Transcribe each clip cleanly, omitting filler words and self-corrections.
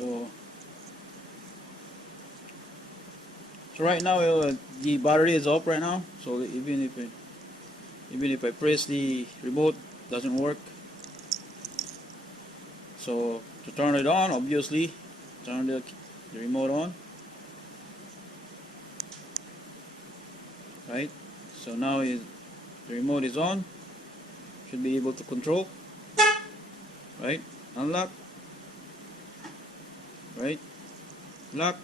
So right now the battery is up right now. So even if I press the remote, doesn't work. So to turn it on, obviously turn the remote on. Right. So now the remote is on. Should be able to control. Right. Unlock. Right. Lock.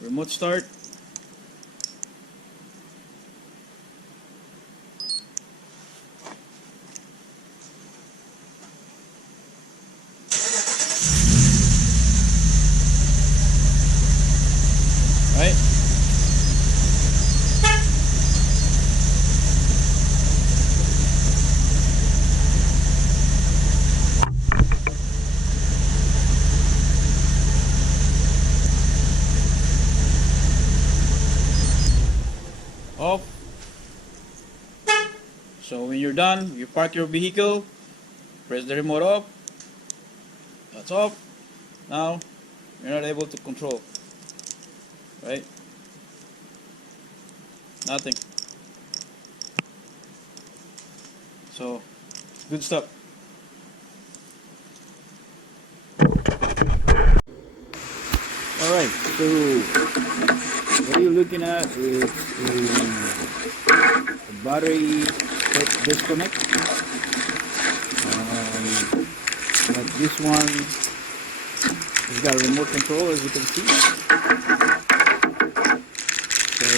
Remote start. Right. Off. So when you're done, you park your vehicle, press the remote off. That's off. Now you're not able to control. Right? Nothing. So good stuff. Alright, so what you're looking at is a battery disconnect. But this one has got a remote control, as you can see. So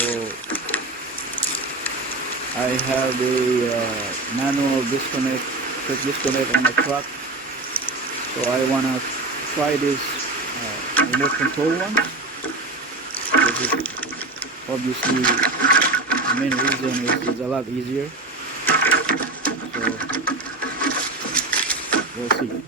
I have a manual disconnect, quick disconnect on my truck. So I want to try this remote control one. This is obviously the main reason is it's a lot easier. So we'll see.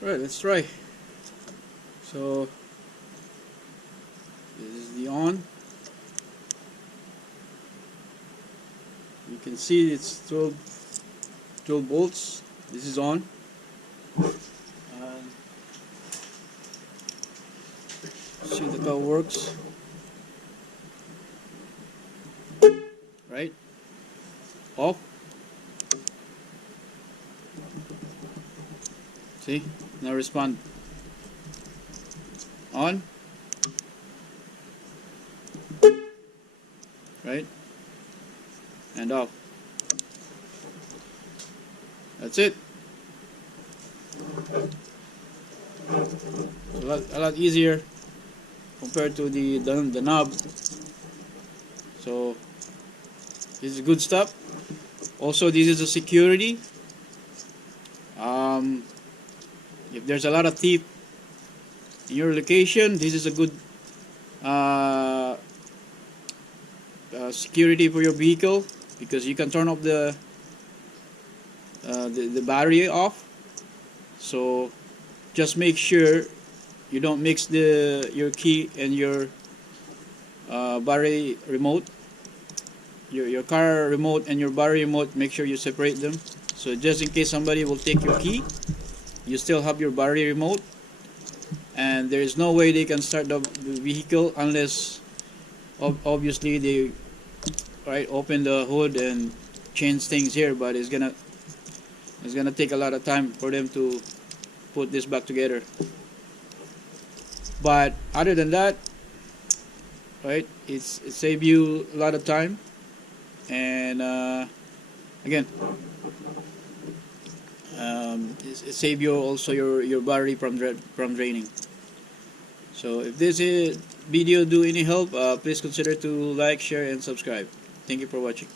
Right, let's try. So this is the on. You can see it's 12 volts. This is on. And see the how it works. Right? Off. See? Now respond. On. Right? And off. That's it. A lot easier compared to the knob. So this is good stuff. Also, this is a security. If there's a lot of thief in your location, this is a good security for your vehicle, because you can turn off the battery off. So just make sure you don't mix your key and your battery remote, your car remote and your battery remote. Make sure you separate them, so just in case somebody will take your key, you still have your battery remote, and there is no way they can start the vehicle unless obviously they open the hood and change things here, but it's gonna take a lot of time for them to put this back together. But other than that, it saves you a lot of time, and again, it saves you also your battery from draining. So if this video do any help, please consider to like, share, and subscribe. Thank you for watching.